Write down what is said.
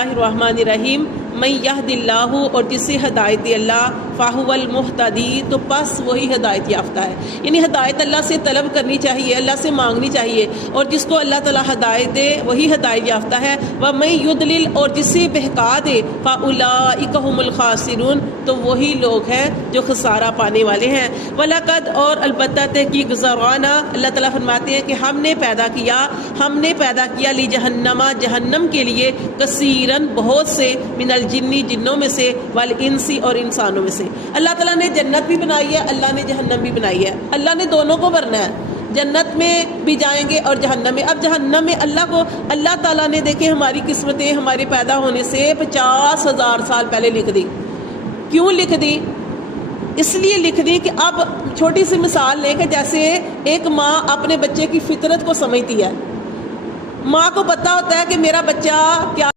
الرحمن الرحیم من یہد اللہ، اور جسے ہدایت دے اللہ فاہو المہتدی، تو پس وہی ہدایت یافتہ ہے۔ یعنی ہدایت اللہ سے طلب کرنی چاہیے، اللہ سے مانگنی چاہیے، اور جس کو اللہ تعالیٰ ہدایت دے وہی ہدایت یافتہ ہے۔ وَمَن یُضْلِلْ، اور جسے بہکا دے فَأُولَٰئِکَ هُمُ الْخَاسِرُونَ، تو وہی لوگ ہیں جو خسارہ پانے والے ہیں۔ وَلَقَدْ، اور البتہ تحقیق ذَرَأْنَا، اللہ تعالیٰ فرماتے ہیں کہ ہم نے پیدا کیا لی جہنم کے لیے کثیراً بہت سے من الجنی، جنوں میں سے، والانسی، اور انسانوں میں سے۔ اللہ تعالیٰ نے جنت بھی بنائی ہے، اللہ نے جہنم بھی بنائی ہے، اللہ نے دونوں کو بھرنا ہے، جنت میں بھی جائیں گے اور جہنم میں۔ اب جہنم میں اللہ تعالیٰ نے دیکھیں ہماری قسمتیں ہمارے پیدا ہونے سے 50,000 سال پہلے لکھ دی۔ کیوں لکھ دی؟ اس لیے لکھ دی کہ اب چھوٹی سی مثال لیں کہ جیسے ایک ماں اپنے بچے کی فطرت کو سمجھتی ہے، ماں کو پتہ ہوتا ہے کہ میرا بچہ کیا